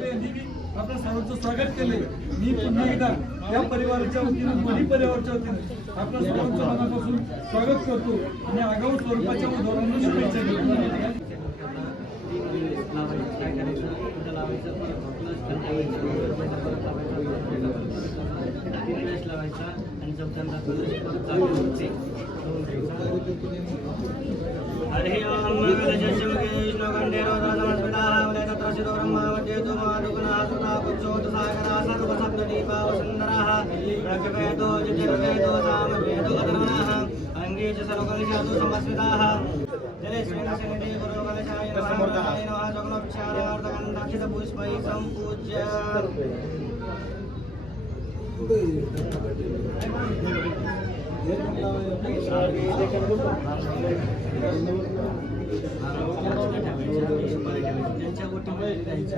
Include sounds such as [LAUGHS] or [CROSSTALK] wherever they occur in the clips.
ठाकरे यांनी बी आपल्या सर्वांचं स्वागत केले मी पुन्हा एकदा या परिवाराच्या वतीनं दोन्ही परिवाराच्या वतीनं आपल्या सर्वांचं मनापासून स्वागत करतो आणि आगाऊ स्वरूपाच्या धोरणांना शुभेच्छा देतो. लावायचा आणि चौथ्यांदा परत चालू होते दोन शिरोब्रह्मवचेतु मारुगुणासुता पुच्छोतसागरा सर्वशब्ददीपावसुन्दरः प्रकृवेदो जतिर्वेदो सामवेदो अधर्मणः अङ्गे च सर्वकलशातु समस्विताः जलेश्वेन सन्निधि गुरुकलशाय नमः सकलोपचारार्थगन्धाक्षितपुष्पैः सम्पूज्य त्यांच्या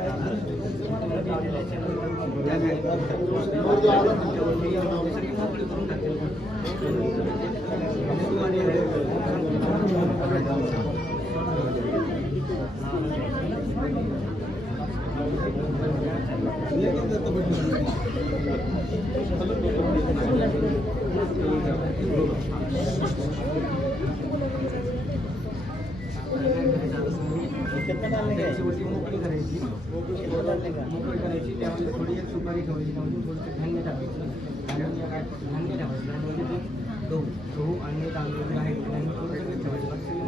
ओटीमध्ये त्याची ओटी मोकळी करायची मोकळी करायची त्यामध्ये थोडी एक सुपारी ठेवायची त्यामध्ये थोडंसं धान्य टाकायचं आणि काय धान्य ठेवायचं त्यामध्ये ते गहू गहू आणि तांदूळ जे आहेत ते धान्य थोडंसं वेगळं ठेवायचं बाकी सगळं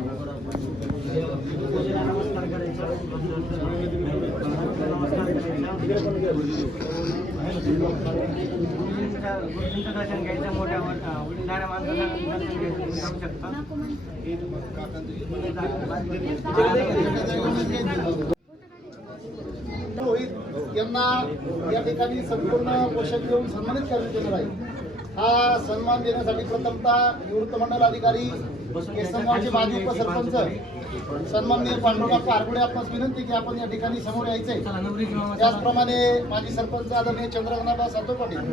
Gracias. गुरुजींचं दर्शन घ्यायचं मोठ्या वडीलधाऱ्या माणसाचं दर्शन घ्यायचं जाऊ शकता रोहित यांना या ठिकाणी संपूर्ण पोषक देऊन सन्मानित करण्यात येणार आहे. हा सन्मान देण्यासाठी प्रथमतः निवृत्त मंडळ अधिकारी केसनगावचे माजी उपसरपंच सन्माननीय पांडुरंग आरगुडे आपणास विनंती की आपण या ठिकाणी समोर चला. त्याचप्रमाणे माजी सरपंच आदरणीय चंद्रकांतबा सातो पाटील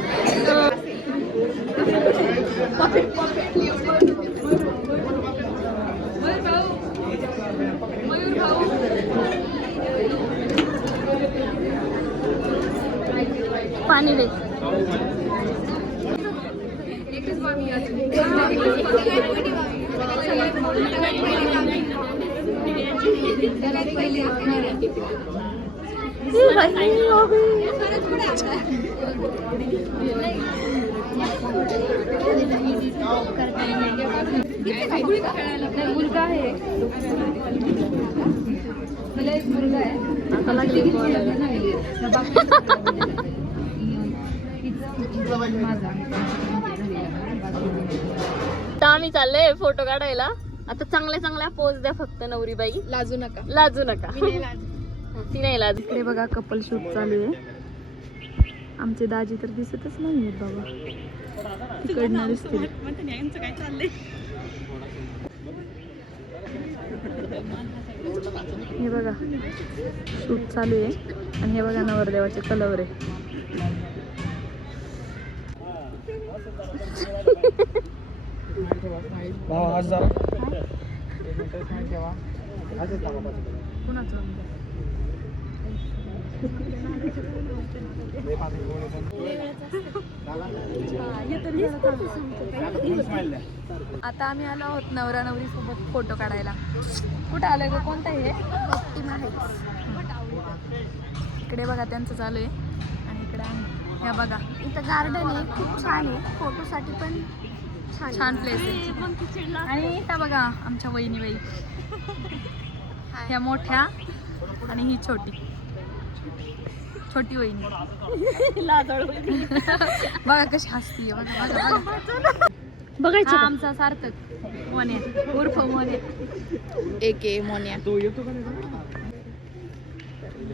ए बाई, हो मुलगा आहे आता आम्ही चाललंय फोटो काढायला. आता चांगल्या चांगल्या पोज द्या फक्त नवरीबाई. लाजू नका. लाजू नका. ती नाही लाज. इकडे बघा कपल शूट चालू आहे. आमचे दाजी तर दिसतच नाही आहेत बाबा. तिकडनं दिसतील. हे बघा शूट चालू आहे. आणि हे बघा नवरदेवाचे कलर आहे. आज नाही तेव्हा आता आम्ही आलो आहोत नवरा नवरी सोबत फोटो काढायला. कुठं आलोय ग? कोणता हे? इकडे बघा त्यांचं चालू आहे. आणि इकडे आम्ही. ह्या बघा. इथं गार्डन आहे. खूप छान आहे. फोटोसाठी पण छान प्लेस आहे. आणि त्या बघा आमच्या वहिनी बाई. ह्या. मोठ्या आणि ही छोटी. छोटी वहिनी. [LAUGHS] [LAUGHS] बघा कशी हसतीये बघा बघा बघा. [LAUGHS] बघायचं हा आमचा सार्थक. मोन्या. उर्फ मोन्या. एक मोन्या.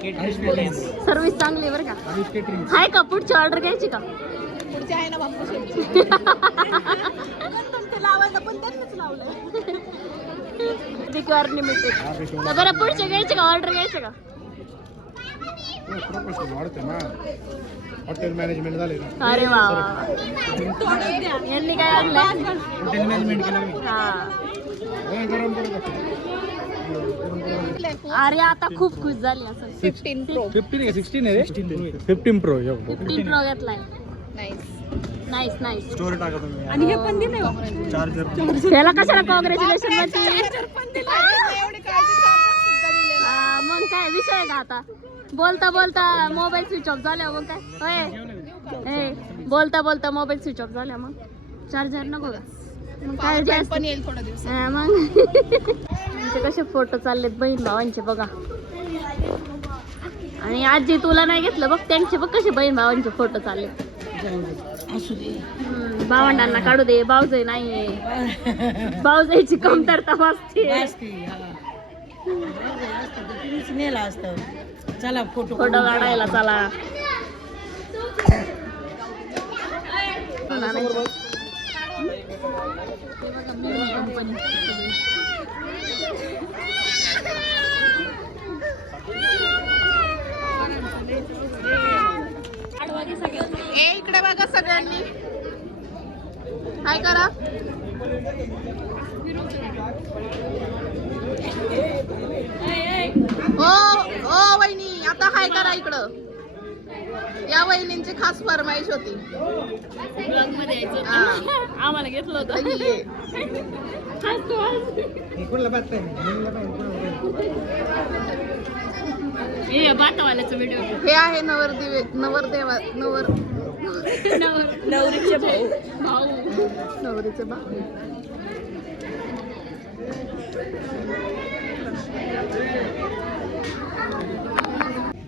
सर्विस चांगली आहे बरं का? आहे का? पुढची ऑर्डर घ्यायची का? [LAUGHS] लिमिटेड बरं पुढचे घ्यायचे का? ऑर्डर घ्यायचे का? हॉटेल मॅनेजमेंट झाले ना. अरे वा. यांनी काय आणलं हॉटेल मॅनेजमेंट केलं हा. गरम करत अरे आता खूप खुश झाली असं. फिफ्टीन प्रो फिफ्टीन आहे सिक्स्टीन आहे फिफ्टीन प्रो फिफ्टीन प्रो घेतलाय. नाईस नाईस स्टोरी टाका तुम्ही. आणि हे पण दिले चार्जर त्याला कशाला कॉंग्रॅच्युलेशन म्हणते आ, मग काय विषय आहे का आता? बोलता बोलता मोबाईल स्विच ऑफ झाल्या मग काय? होय. ए, बोलता बोलता मोबाईल स्विच ऑफ झाल्या मग. चार्जर नको का? काय जास्त. हा, मग. आमचे कसे फोटो चाललेत बहीण भावांचे बघा. आणि आजी तुला नाही घेतलं बघ त्यांचे बघ कसे बहीण भावांचे फोटो चालले हम्म, भावंडांना काढू दे बावजाई नाहीये. बावजाईची कमतरता वाचते नेला असतं. चला फोटो फोटो काढायला चला. [LAUGHS] ए इकडे बघा सगळ्यांनी. काय करा? ओ ओ वहिनी आता काय करा इकडं. या वहिनींची खास फरमाईश होती. आम्हाला घेतलं होतं. बात हे बातावाल्याचा व्हिडिओ हे आहे नवरदेव नवरदेवा नवर नवरीचे भाऊ. भाऊ. नवरीचे बा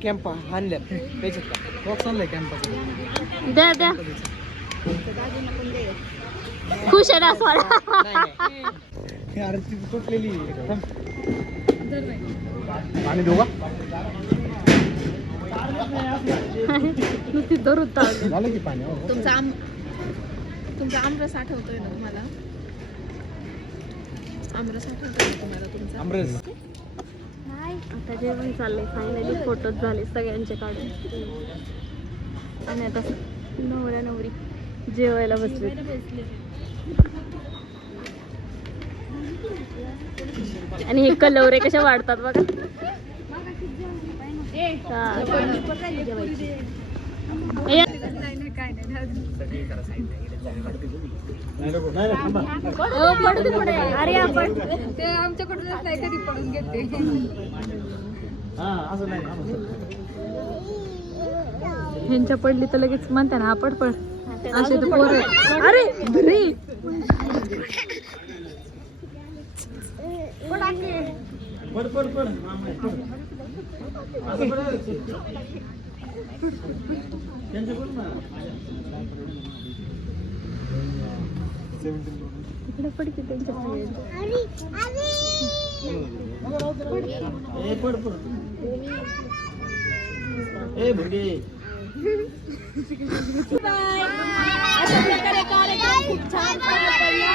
कॅम्पा आणल्या त्याच्यात. का बॉक्स आणलाय कॅम्पाचा द्या द्या. खुश आहे ना सोडा हे अरे ती तुटलेली का? नुसती धरून झालं की पाणी हो. तुमचा आम तुमचा आमरस आठवतोय ना तुम्हाला? आमरस आठवतोय ना तुम्हाला तुमचा? आमरस. आता जेवण चाललंय फायनली फोटोज झाले सगळ्यांचे काढून. आणि आता नवऱ्या नवरी जेवायला बसले आणि हे कलवरे कशा वाढतात बघा. नाही ह्यांच्या पडली तर लगेच म्हणते ना आपण पड असे तर पोरं अरे घरी पड पड पड इकडे पड की त्यांच्या side. ए, पड पड ए भुंगे अशा प्रकारे कार्यक्रम खूप छान पार पडला.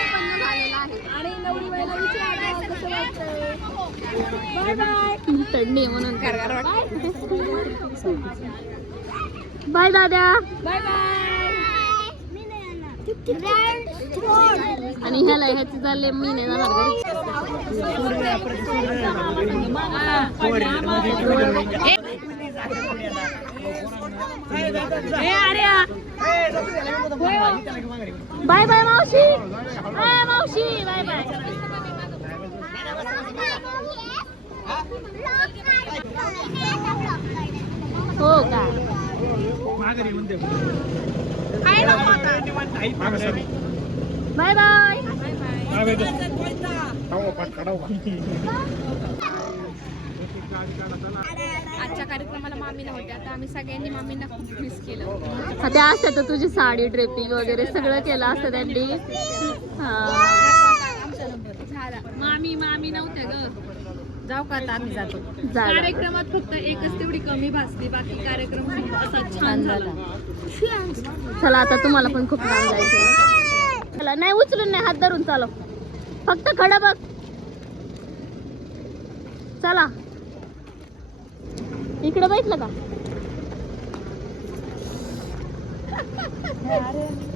आणि नवरी बाईला विचारलं कसं वाटतंय. बाय बाय थंडी आहे म्हणून बाय दादा बाय बाय आणि ह्याला ह्याची चालले मी नाही जाणार बाय बाय मावशी. बाय मावशी बाय बाय. हो का? Bye bye. आजच्या कार्यक्रमाला मामी नव्हत्या आता आम्ही सगळ्यांनी मामींना खूप मिस केलं. त्या असत्या तर तुझी साडी ड्रेपिंग वगैरे सगळं केलं असतं त्यांनी. हा. मामी मामी नव्हत्या ग. जाऊ का आता आम्ही जातो. कार्यक्रमात फक्त एकच तेवढी कमी भासली बाकी कार्यक्रम खूप असा छान झाला. चला आता तुम्हाला पण खूप लांब जायचं चला नाही उचलून नाही हात धरून चालव. फक्त खडा बघ. चला. इकडे बैठलं का? [LAUGHS]